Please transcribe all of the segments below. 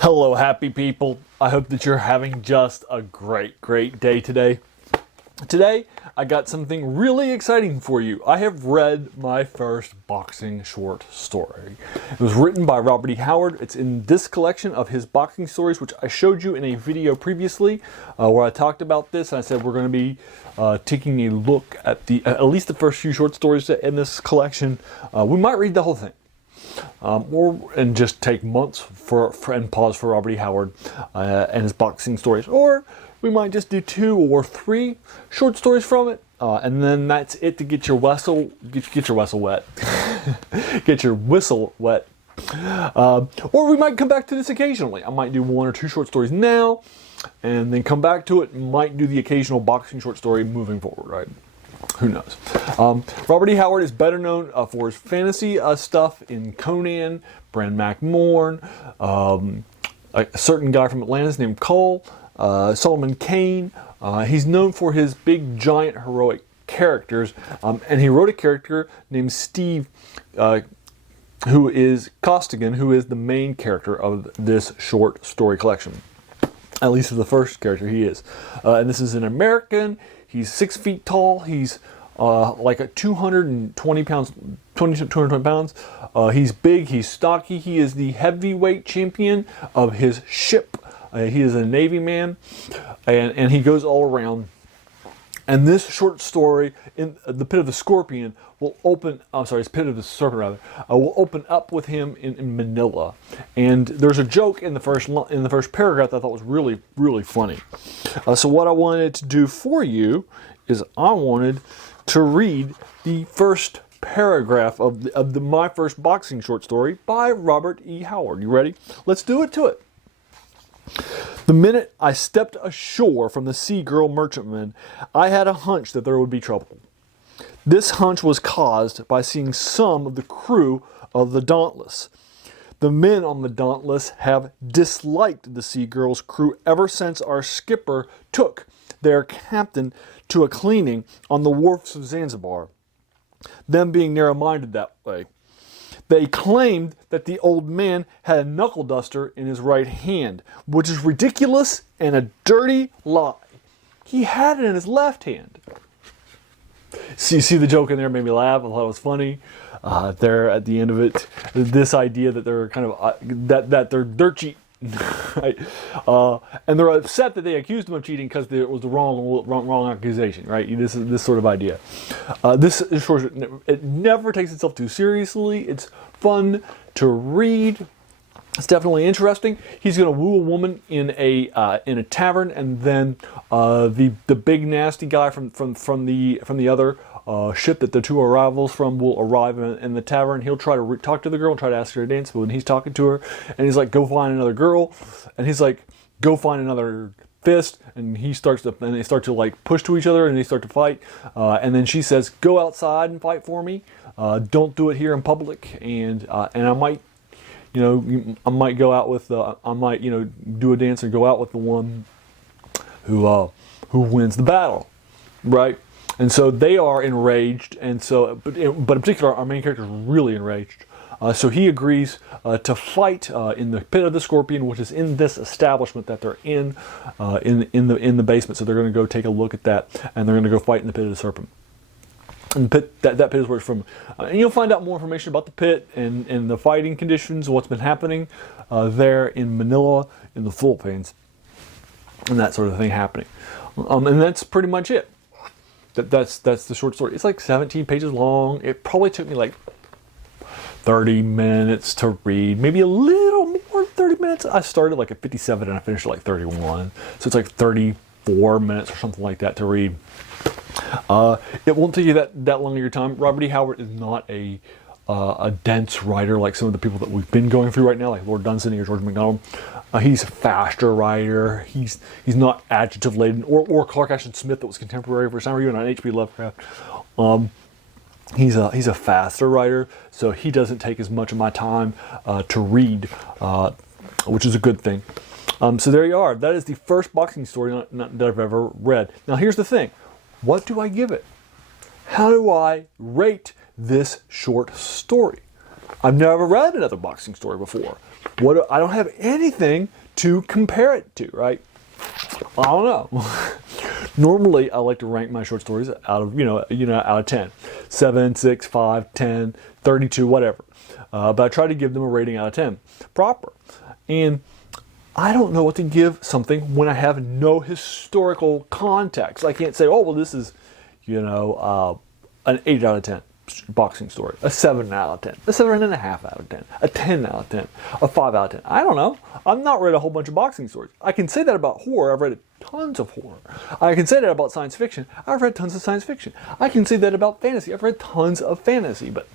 Hello, happy people. I hope that you're having just a great day today. Today, I got something really exciting for you. I have read my first boxing short story. It was written by Robert E. Howard. It's in this collection of his boxing stories, which I showed you in a video previously, where I talked about this. And I said we're going to be taking a look at at least the first few short stories in this collection. We might read the whole thing. And just take months and pause for Robert E. Howard and his boxing stories. Or we might just do 2 or 3 short stories from it, and then that's it to get your whistle wet. Get your whistle wet. Or we might come back to this occasionally. I might do 1 or 2 short stories now, and then come back to it, and might do the occasional boxing short story moving forward, right? Who knows? Robert E. Howard is better known for his fantasy stuff in Conan, Bran McMorn, a certain guy from Atlantis named Cole, Solomon Kane. He's known for his big, giant, heroic characters, and he wrote a character named Steve, who is Costigan, who is the main character of this short story collection. At least of the first character, he is. And this is an American. He's 6 feet tall. He's like a 220 pounds. He's big. He's stocky. He is the heavyweight champion of his ship. He is a Navy man, and he goes all around. And this short story, in the Pit of the Scorpion, will open. I'm sorry, it's Pit of the Serpent rather. Will open up with him in Manila. And there's a joke in the first paragraph that I thought was really funny. So what I wanted to do for you is I wanted to read the first paragraph of my first boxing short story by Robert E. Howard. You ready? Let's do it to it. The minute I stepped ashore from the Sea Girl merchantman, I had a hunch that there would be trouble. This hunch was caused by seeing some of the crew of the Dauntless. The men on the Dauntless have disliked the Sea Girl's crew ever since our skipper took their captain to a cleaning on the wharfs of Zanzibar, them being narrow-minded that way. They claimed that the old man had a knuckle duster in his right hand, which is ridiculous and a dirty lie. He had it in his left hand. So you see the joke in there made me laugh. I thought it was funny. There at the end of it, this idea that they're kind of that they're dirt cheap. Right? And they're upset that they accused him of cheating because it was the wrong accusation, right? This is this sort of idea. This is short. It never takes itself too seriously. It's fun to read. It's definitely interesting. He's going to woo a woman in a tavern, and then the big nasty guy from the other ship that the two are rivals from will arrive in the tavern. He'll try to talk to the girl and try to ask her to dance, but when he's talking to her, and he's like, "Go find another girl," and he's like, "Go find another fist," and they start to like push to each other, and they start to fight, and then she says, "Go outside and fight for me. Don't do it here in public," and I might. I might go out with I might do a dance and go out with the one who wins the battle, right? And so they are enraged, and so but in particular our main character is really enraged. So he agrees to fight in the Pit of the Scorpion, which is in this establishment that they're in the basement. So they're going to go take a look at that, and they're going to go fight in the Pit of the Serpent. And that pit is where it's from. And you'll find out more information about the pit and the fighting conditions, what's been happening there in Manila, in the Philippines, and that sort of thing happening. And that's pretty much it. That's the short story. It's like 17 pages long. It probably took me like 30 minutes to read, maybe a little more than 30 minutes. I started like at 57 and I finished at like 31. So it's like 34 minutes or something like that to read. It won't take you that long of your time. Robert E. Howard is not a dense writer like some of the people that we've been going through right now, like Lord Dunsany or George MacDonald. He's a faster writer. He's not adjective laden, or Clark Ashton Smith that was contemporary for some reason on H.P. Lovecraft. He's a faster writer, so he doesn't take as much of my time to read, which is a good thing. So there you are. That is the first boxing story that I've ever read. Now here's the thing. What do I give it? How do I rate this short story? I've never read another boxing story before. I don't have anything to compare it to, right? I don't know. Normally, I like to rank my short stories out of, out of 10. 7, 6, 5, 10, 32, whatever. But I try to give them a rating out of 10. Proper. And I don't know what to give something when I have no historical context. I can't say, oh, well, this is, an 8 out of 10 boxing story, a 7 out of 10, a 7.5 out of 10, a 10 out of 10, a 5 out of 10. I don't know. I've not read a whole bunch of boxing stories. I can say that about horror. I've read tons of horror. I can say that about science fiction. I've read tons of science fiction. I can say that about fantasy. I've read tons of fantasy, but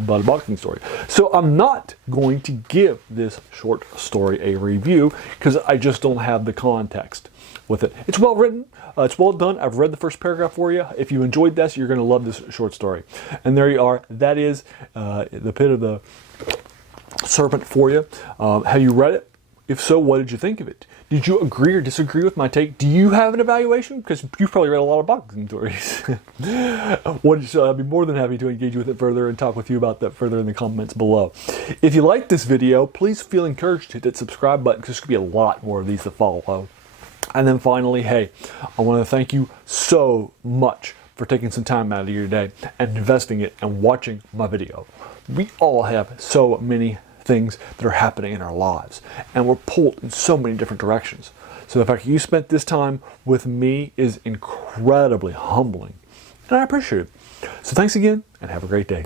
about a boxing story. So I'm not going to give this short story a review because I just don't have the context with it. It's well written. It's well done. I've read the first paragraph for you. If you enjoyed this, you're going to love this short story. And there you are. That is The Pit of the Serpent for you. Have you read it? If so, what did you think of it? Did you agree or disagree with my take? Do you have an evaluation? Because you've probably read a lot of boxing stories. I'd be more than happy to engage with it further and talk with you about that further in the comments below. If you like this video, please feel encouraged to hit that subscribe button because there's going to be a lot more of these to follow. And then finally, hey, I want to thank you so much for taking some time out of your day and investing it and watching my video. We all have so many things that are happening in our lives, and we're pulled in so many different directions. So the fact that you spent this time with me is incredibly humbling, and I appreciate it. So thanks again, and have a great day.